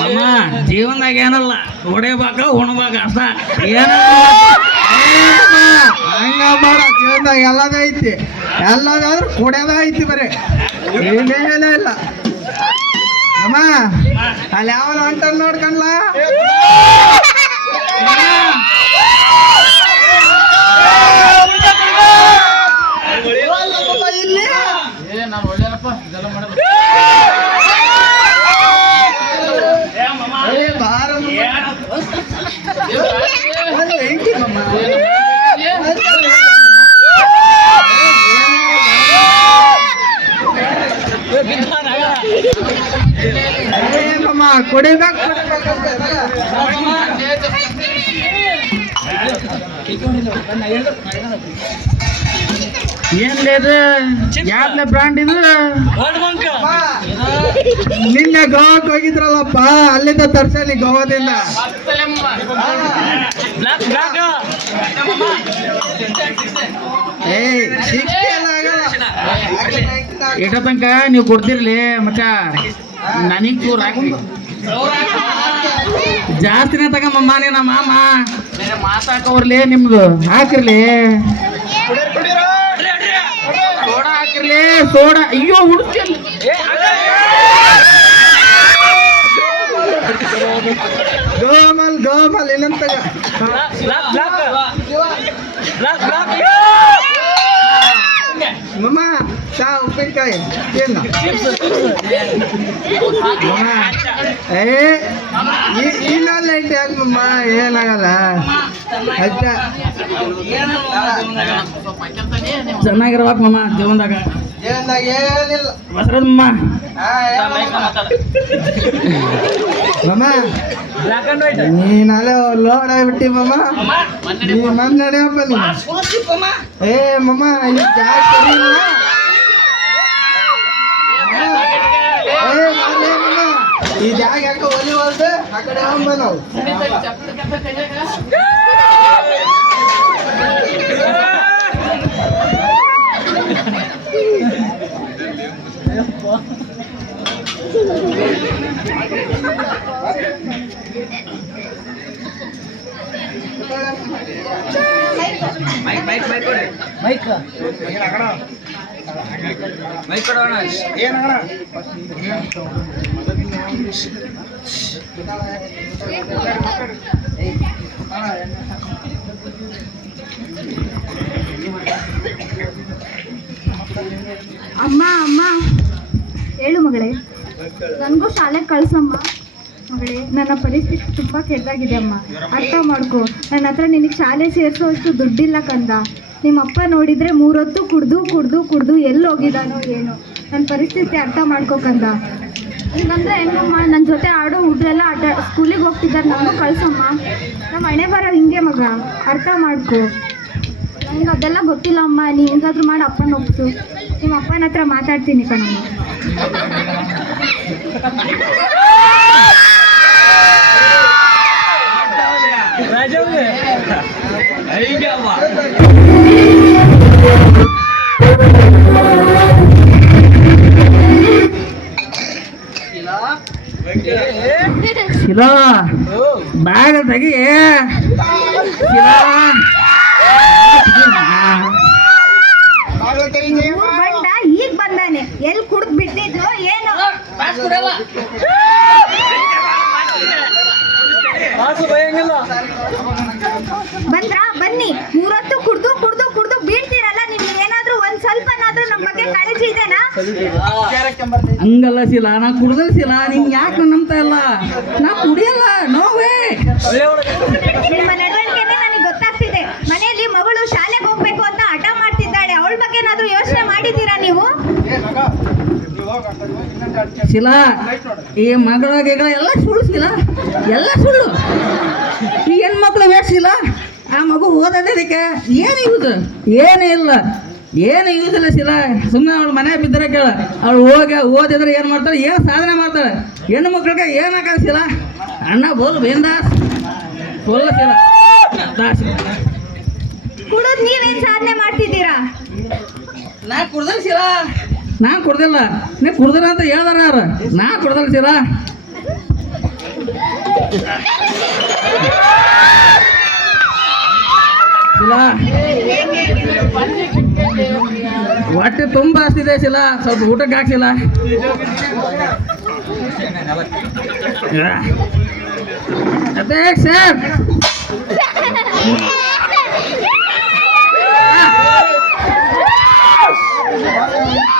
ಅಮ್ಮ ಜೀವನದಾಗ ಏನಲ್ಲ ಹೊಡೆಯಬೇಕ ಉಣ್ಬೇಕ ಅಷ್ಟ. ಹಂಗ ಜೀವನದಾಗ ಎಲ್ಲದ ಐತಿ. ಎಲ್ಲದಾದ್ರು ಕೊಡೋದ ಐತಿ ಬರೀ. ಏನೇನ ಇಲ್ಲ. ಅಮ್ಮ ಅಲ್ಲಿ ಯಾವ ಅಂಟಲ್ ನೋಡ್ಕಂಡ್ಲಾ ಏನ್ಲೇ ಇದು ಬ್ರಾಂಡ್ ಇದು? ನಿನ್ನೆ ಗೋವಾಕ್ ಹೋಗಿದ್ರಲ್ಲಪ್ಪ. ಅಲ್ಲಿಂದ ತರ್ಸಲಿ ಗೋವಾದಿಂದ. ಇಟ್ಟ ತನಕ ನೀವು ಕೊಡ್ತಿರ್ಲಿ ಮಚ್ಚ ನನಗ್ ಚೂರ್ ಜಾಸ್ತಿನೇ ತಗಮ್ಮ ನೀನ ಮಾಮ ಮಾತಾಕವ್ರಲಿ ನಿಮ್ದು ಹಾಕಿರ್ಲಿ. Soda ಹಾಕಿರ್ಲಿ soda. ಅಯ್ಯೋ ಹುಡುಕ್ತಿರ್ಲಿ. ಗೋಮಲ್ ಗೋಮಲ್ ಏನಂತ ಉಪ್ಪಿನಕಾಯಿ ಏನು ಏ ಇನ್ನೊಂದು ಲೈಟ್ ಯಾಕೆ ಮಮ್ಮ ಏನಾಗಲ್ಲ ಅಜ್ಜ ಚೆನ್ನಾಗಿರ್ಬೇಕು ಮಮ್ಮ ಜೀವನದಾಗ ಏನಂದಾಗ ಏನಿಲ್ಲ ಬಸರದ ಮಾಮ ಆ, ಮಮ್ಮ ಬ್ಲಾಕ್ ವೈಟ್ ನೀನ್ ಲೋಡ್ ಆಗ್ಬಿಟ್ಟಿ ಮಮ್ಮ ನೀ ಮಮ್ಮ ನಡೆಯಪ್ಪ ನೀ ಏ ಮಮ್ಮ ಸರಿ ಇಲ್ಲ ಏ ಮಾಡ್ಲೇ ಮಮ್ಮ ಈ ಜಾಗ ಯಾಕೆ ಒಲಿ ಹೊಲ್ದು ಆ ಕಡೆ ಹೋಗ್ಬ ನಾವು ಮೈಕ್ ಮೈಕ್ ಕೊಡೋಣ ಅಮ್ಮ ಅಮ್ಮ. ಹೇಳು ಮಗಳೇ. ನನಗೂ ಶಾಲೆಗೆ ಕಳ್ಸಮ್ಮ. ಮಗಳೇ ನನ್ನ ಪರಿಸ್ಥಿತಿ ತುಂಬಾ ಕೆಟ್ಟದಾಗಿದೆ ಅಮ್ಮ. ಅರ್ಥ ಮಾಡ್ಕೊ. ನನ್ನ ಹತ್ರ ನಿನಗೆ ಶಾಲೆ ಸೇರಿಸೋಷ್ಟು ದುಡ್ಡಿಲ್ಲ ಕಂದ. ನಿಮ್ಮ ಅಪ್ಪ ನೋಡಿದರೆ ಮೂರೊತ್ತು ಕುಡ್ದು ಕುಡ್ದು ಕುಡ್ದು ಎಲ್ಲಿ ಹೋಗಿದ್ದಾನೋ ಏನೋ. ನನ್ನ ಪರಿಸ್ಥಿತಿ ಅರ್ಥ ಮಾಡ್ಕೋ ಕಂದ ಹಿಂಗಂದ್ರೆ ಹೆಂಗಮ್ಮ ನನ್ನ ಜೊತೆ ಆಡೋ ಹುಡ್ರೆಲ್ಲ ಆಟ, ಸ್ಕೂಲಿಗೆ ಹೋಗ್ತಿದ್ದಾರೆ ನಾನು ಕಳ್ಸಮ್ಮ. ನಮ್ಮ ಹಣೆ ಬರೋ ಹಿಂಗೆ ಮಗ, ಅರ್ಥ ಮಾಡ್ಕೊ. ನಂಗೆ ಅದೆಲ್ಲ ಗೊತ್ತಿಲ್ಲ ಅಮ್ಮ ನೀ ಹೆಂಗಾದ್ರೂ ಮಾಡಿ ಅಪ್ಪನ ಒಪ್ಸು. ನಿಮ್ಮ ಅಪ್ಪನ ಹತ್ರ ಮಾತಾಡ್ತೀನಿ ಕಣಮ್ಮ. ಶಿಲಾ? ಬ್ಯಾಗ ತೆಗಿ. ಈಗ ಬಂದಾನೆ. ಎಲ್ಲಿ ಕುಡ್ದು ಬಿಟ್ಟಿದ್ರು ಏನು. ಬಂದ್ರಾ ಬನ್ನಿ. ಮೂರೊತ್ತು ಕುಡ್ದು ಕುಡ್ದು ಕುಡ್ದು ಬೀಳ್ತೀರಲ್ಲ ನಿಮ್ಗೆ ಏನಾದ್ರೂ ಒಂದ್ ಸ್ವಲ್ಪನಾದ್ರೂ ನಮ್ಮ ಬಗ್ಗೆ ಕಾಳಜಿ ಇದೆನಾ? ಹಂಗಲ್ಲ ಶಿಲಾ ನಾ ಕುಡ್ದಲ್ ಶಿಲಾ ನಿಂಗೆ ಯಾಕೆ ನಂಬ್ತಾ ಇಲ್ಲ? ನಾ ಕುಡಿಯಲ್ಲ ನೋವೇ ನಿಮ್ಮ ನಡವಳಿಕೆನೆ ನನಗೆ ಗೊತ್ತಾಗ್ತಿದೆ. ಮನೆಯಲ್ಲಿ ಮಗಳು ಶಾಲೆಗೆ ಹೋಗ್ಬೇಕು ಅಂತ ಹಠ ಮಾಡ್ತಿದ್ದಾಳೆ. ಅವಳ ಬಗ್ಗೆ ಏನಾದ್ರೂ ಯೋಚನೆ ಮಾಡಿದ್ದೀರಾ ನೀವು? ಶಿಲಾ ಈ ಮಗಳ ಗಿಗಳ ಎಲ್ಲ ಸುಳ್ಳು ಶಿಲಾ. ಎಲ್ಲ ಸುಳ್ಳು. ಮಗು ಓದೋದಕ್ಕೆ ಏನು ಯೂಸ್ ಏನು ಇಲ್ಲ. ಏನು ಯೂಸ್ ಇಲ್ಲ ಶಿಲಾ. ಸುಮ್ಮನೆ ಅವಳು ಮನೆ ಬಿದ್ದರೆ ಕೇಳ. ಅವಳು ಹೋಗಿ ಓದಿದ್ರೆ ಏನು ಮಾಡ್ತಾಳೆ? ಏನು ಸಾಧನೆ ಮಾಡ್ತಾಳೆ? ಹೆಣ್ಣು ಮಕ್ಳಿಗೆ ಏನಾಗ ಶಿಲಾ? ಅಣ್ಣ ಬೋಲ್ ಬೇಂದಾಸ್. ಸೋಲ್ಲ ಶಿಲಾ. ದಾಸ್. ಕುಡಿದ್ ನೀವೇನ್ ಸಾಧನೆ ಮಾಡ್ತಿದ್ದೀರಾ? ನಾ ಕುಡ್ದಲ್ ಶಿಲಾ. ನಾ ಕುಡ್ದಿಲ್ಲ. ನೀ ಕುಡ್ದಿಲ್ಲ ಅಂತ ಹೇಳ್ದಾರ ಯಾರು? ನಾ ಕುಡ್ದಲ್ಲ ಸೀರಾ ಹೊಟ್ಟೆ ತುಂಬ ಹಸ್ತಿದೆ ಶಿಲಾ. ಸ್ವಲ್ಪ ಊಟಕ್ಕೆ ಹಾಕ್ಸಿಲ್ಲ ಅದೇ ಸರ್. ಮೂವತ್ತು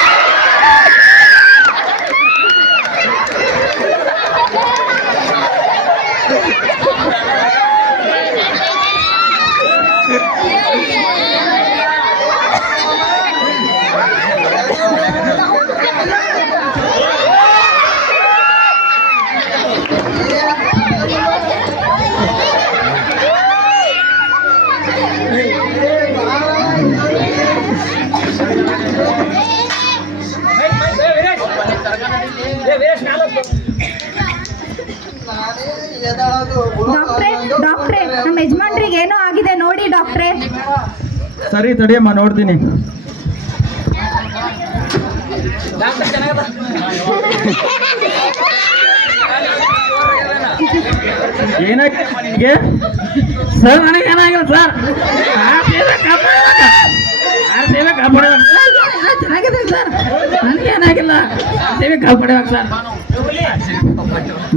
ಡಾಕ್ಟ್ರೇ ಡಾಕ್ಟ್ರೇ, ನಮ್ಮ ಯಜಮಾನ್ರಿಗೆ ಏನೋ ಆಗಿದೆ ನೋಡಿ ಡಾಕ್ಟ್ರೆ. ಸರಿ ತಡಿಯಮ್ಮ ನೋಡ್ತೀನಿ. ಏನಾಗಿ ಸರ್, ನನಗೆ ಏನಾಗಿಲ್ಲ ಸರ್. ಸೇವೆ ಕಾಪಾಡ್ಬೇಕು. ಚೆನ್ನಾಗಿದೆ ಸರ್ ನನಗೇನಾಗಿಲ್ಲ. ಸೇವೆ ಕಾಪಾಡಬೇಕು ಸರ್.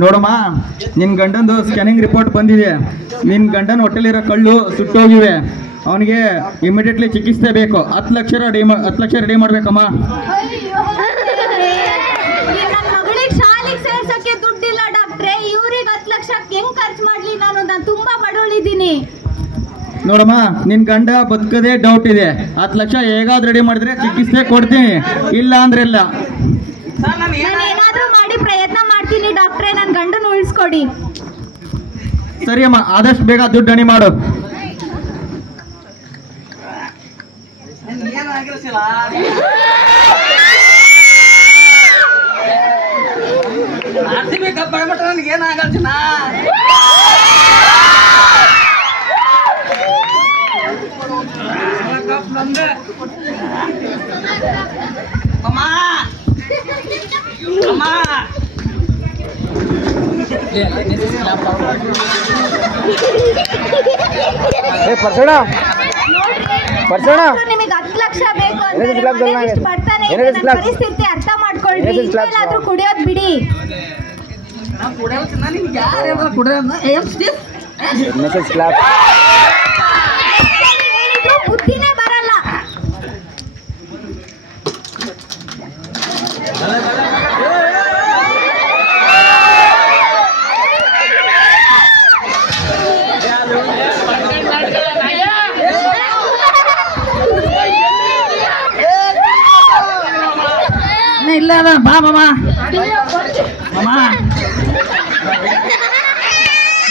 ನೋಡಮ್ಮ ನಿನ್ನ ಗಂಡಂದು ಸ್ಕ್ಯಾನಿಂಗ್ ರಿಪೋರ್ಟ್ ಬಂದಿದೆ. ನಿನ್ನ ಗಂಡನ ಹೊಟ್ಟೆಲಿರೋ ಕಳ್ಳು ಸುಟ್ಟೋಗಿವೆ. ಅವನಿಗೆ ಇಮಿಡಿಯೇಟ್ಲಿ ಚಿಕಿತ್ಸೆ ಬೇಕು. ಹತ್ತು ಲಕ್ಷ ರೆಡಿ ಹತ್ತು ಲಕ್ಷ ರೆಡಿ ಮಾಡ್ಬೇಕಮ್ಮ. ನನ್ನ ಮಗಳಿಗೆ ಶಾಲೆಗೆ ಸೇರ್ಸಕ್ಕೆ ದುಡ್ಡಿಲ್ಲ ಡಾಕ್ಟ್ರೇ. ಇವ್ರಿಗೆ ಹತ್ತು ಲಕ್ಷ ಹೆಂಗ್ ಖರ್ಚು ಮಾಡ್ಲಿ ನಾನು? ನಾನು ತುಂಬಾ ಬಡವಳಿದ್ದೀನಿ. ನೋಡಮ್ಮ ನಿನ್ ಗಂಡ ಬದುಕದೇ ಡೌಟ್ ಇದೆ. ಹತ್ತು ಲಕ್ಷ ಹೇಗಾದ್ರೂ ರೆಡಿ ಮಾಡಿದ್ರೆ ಚಿಕಿತ್ಸೆ ಕೊಡ್ತೀನಿ. ಇಲ್ಲ ಅಂದ್ರೆ ಇಲ್ಲ. ನಾನು ಏನಾದ್ರೂ ಮಾಡಿ ಪ್ರಯತ್ನ ಮಾಡ್ತೀನಿ ಡಾಕ್ಟ್ರೇ ನನ್ನ ಗಂಡನ ಉಳಿಸ್ಕೊಡಿ. ಸರಿ ಅಮ್ಮ ಆದಷ್ಟು ಬೇಗ ದುಡ್ಡು ಅಣಿ ಮಾಡು. ಆರ್ ಸಿ ಬಿ ಕಪ್ ಮಾಡ್ಬಿಟ್ರೆ ನನಗೆ ಏನಾಗಲ್ಲ ಚಿನ್ನ ಕಪ್ ನಮ್ದೆ ಅಮ್ಮ ಅಮ್ಮ ನಿಮಗೆ ಹತ್ತು ಲಕ್ಷ ಬೇಕು ಅಂದ್ರೆ ಪರಿಸ್ಥಿತಿ ಅರ್ಥ ಮಾಡ್ಕೊಳ್ರಿ ಇನ್ಮೇಲಾದ್ರೂ ಕುಡಿಯೋದ್ ಬಿಡಿ. ಯಾರು ಕುಡಿಯೋದು ಹೇಳಿದ್ರು ಬುದ್ಧಿನೇ ಬರಲ್ಲ ಇನ್ನ ಇಲ್ಲ ಅದ ಬಾ ಮಾಮ. ಮಾಮ.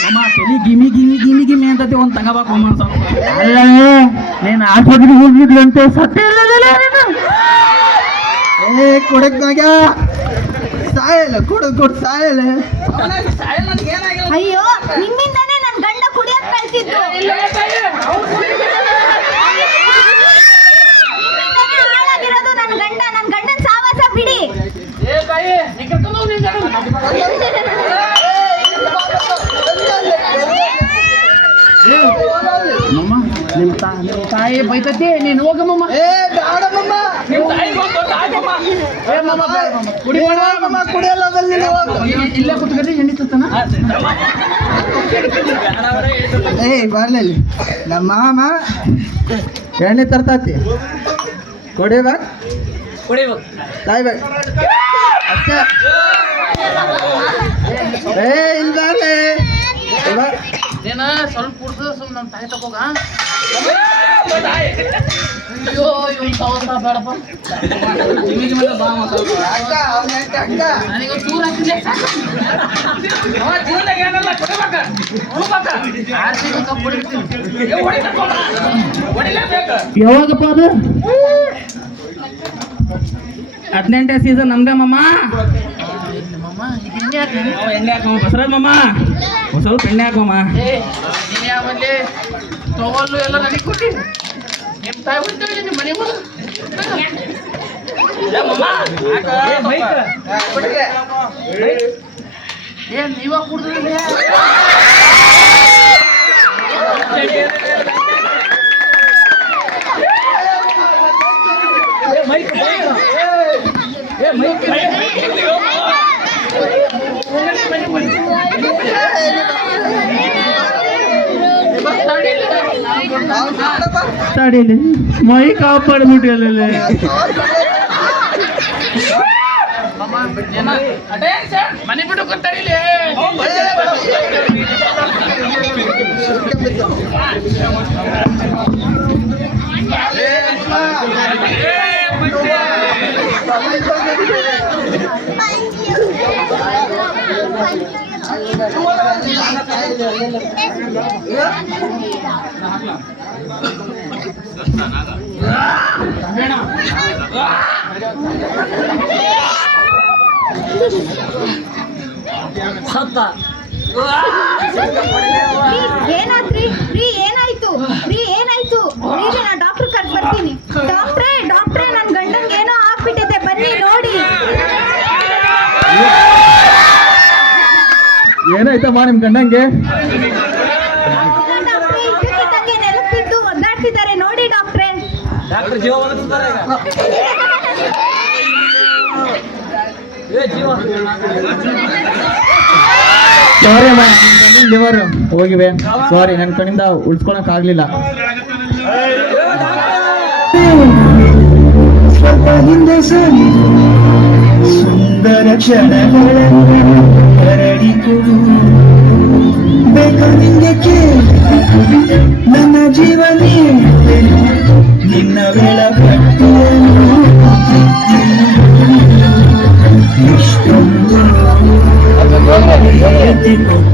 ಮಾಮ ತಲಿ ಗಿಮಿ ಗಿಮಿ ಗಿಮಿ ಗಿಮಿ ಅಂತತಿ ಒಂದು ತಗೋಬೇಕು ಮಾಮ ಸ್ವಲ್ಪ ಅಲ್ಲ ನೀನು ಆಸ್ಪತ್ರೆಗೆ ಅಂತ ಸತ್ಯ ಇಲ್ಲ ಏ ಕೊಡಕ್ ಸಾಯಲ್ಲ ಕೊಡು ಕೊಡು ಸಾಯಲ್ಲ. ಅಯ್ಯೋ ನಿಮ್ಮಿಂದಾನೇ ನನ್ ಗಂಡ ಕುಡಿಯೋದ್ ಕಳ್ಸಿದ್ದು ನಿಮ್ಮಿಂದಾನೇ ಹಾಳಾಗಿರೋದು ನನ್ ಗಂಡ ನನ್ ಗಂಡನ್ ಸಾವಾಸ ಬಿಡಿ ಮಮ್ಮ ನಿಮ್ಮ ತಾ ನಿಮ್ಮ ತಾಯಿ ಬೈತತಿ ನೀನ್ ಹೋಗಮ್ಮ ಏ ಬೇಡಮ್ಮ ನಿಮ್ಮ ತಾಯಿ ತಾಯಮ್ಮ ಏ. ಕುಡಿ. ಕುಡಿಯಲ್ಲ ಇಲ್ಲಿ- ಇಲ್ಲೇ ತತ್ತಾನ ಏಯ್ ಬರ್ಲಿ ನಮ್ಮ ಮಾಮ ಎಣ್ಣೆ ತರ್ತಾತಿ. ಕುಡಿಬೇಕು. ಕುಡಿಬೇಕು ಸಾಯ್ಬೇಕು ಅಷ್ಟೇ ಏ ಇಲ್ದಾನೆ ಏನ ಸ್ವಲ್ಪ ಕುಡ್ದು ಸುಮ್ ನಮ್ಮ ತಾಯಿ ತಗೋಗ ಅಯ್ಯೋ ಇವ್ನು ಸವಸ ಬೇಡಪ್ಪ ಜಿಮಿ ಜಿಮಿ ಬಾ ಅಮ್ಮ ಸ್ವಲ್ಪ. ನನಗೆ ಒಂದ್ ಚೂರು ಹಾಕಿದ್ರೆ ಸಾಕು. ಅವ ಜೀವನ್ದಾಗ ಏನಲ್ಲ ಕುಡಿಬೇಕ ಉಣ್ಬೇಕ. ಆರ್ಸಿಬಿ ಕಪ್ ಹೊಡಿತೀನಿ. ಏ, ಹೊಡಿತಪ್ಪ. ಹೊಡಿಲೇಬೇಕು. ಯಾವಾಗಪ್ಪ ಅದು ಹದಿನೆಂಟನೇ ಸೀಸನ್ ನಮ್ದೇ ಮಮ್ಮ ಮಮ್ಮ ಎಣ್ಣೆ ಹಾಕಮ್ಮ ಬಸರ ಮಮ್ಮ ಸ್ವಲ್ಪ ಎಣ್ಣೆ ಹಾಕಮ್ಮ ಯಾವ ಎಲ್ಲ ನನಗೆ ಕೊಟ್ಟಿ ನಿಮ್ಮ ತಾಯಿ ಹೋಗ್ತೇವೆ ನಿಮ್ಮ ಮನೆ ಮುಂದೆ ಏನ್ ನೀವ ಕುಡ್ದ್ರೆ ತಡೀಲಿ ಮೈ ಕಾಪಾಡ್ಬಿಟ್ಟಿಲ್ಲ ಮನೆ ಬಿಟ್ಟು ಗೊತ್ತಾಗಿಲ್ಲ ಸತ್ತ ಏನಾದ್ರಿ ರೀ ಏನಾಯ್ತು ರೀ ಏನಾಯ್ತು ರೀ ನಾ ಡಾಕ್ಟರ್ ಕರ್ದ್ ಬರ್ತೀನಿ ಡಾಕ್ಟ್ರೇ ಡಾಕ್ಟ್ರೇ ಏನಾಯ್ತಮ್ಮ ನಿಮ್ ಗಂಡಂಗೆ? ಒದ್ದಾಡ್ತಿದ್ದಾರೆ ನೋಡಿ ಡಾಕ್ಟ್ರೇ ಡಾಕ್ಟರ್ ಜೀವ ಈಗ. ಏ ಜೀವ. ಸಾರಿ ಅಮ್ಮ ಲಿವರ್ ಹೋಗಿವೆ. ಸಾರಿ ನನ್ನ ಕಣ್ಣಿಂದ ಉಳ್ಸ್ಕೊಳಕ್ ಆಗ್ಲಿಲ್ಲ. ಸ್ವಲ್ಪ ಹಿಂದೆ ಸರಿ. ಸುಂದರ ಕ್ಷಣಗಳನ್ನು ಹರಡಿಕೊಡು ಬೇಕು ನಿಂಗೆ ಕೇಳಿ. ನನ್ನ ಜೀವ ನೀಡುವೆನು ನಿನ್ನ ಬೆಳಕಟ್ಟುವೆನು ಇಷ್ಟೊಂದು ಎತ್ತಿಕೊಂಡು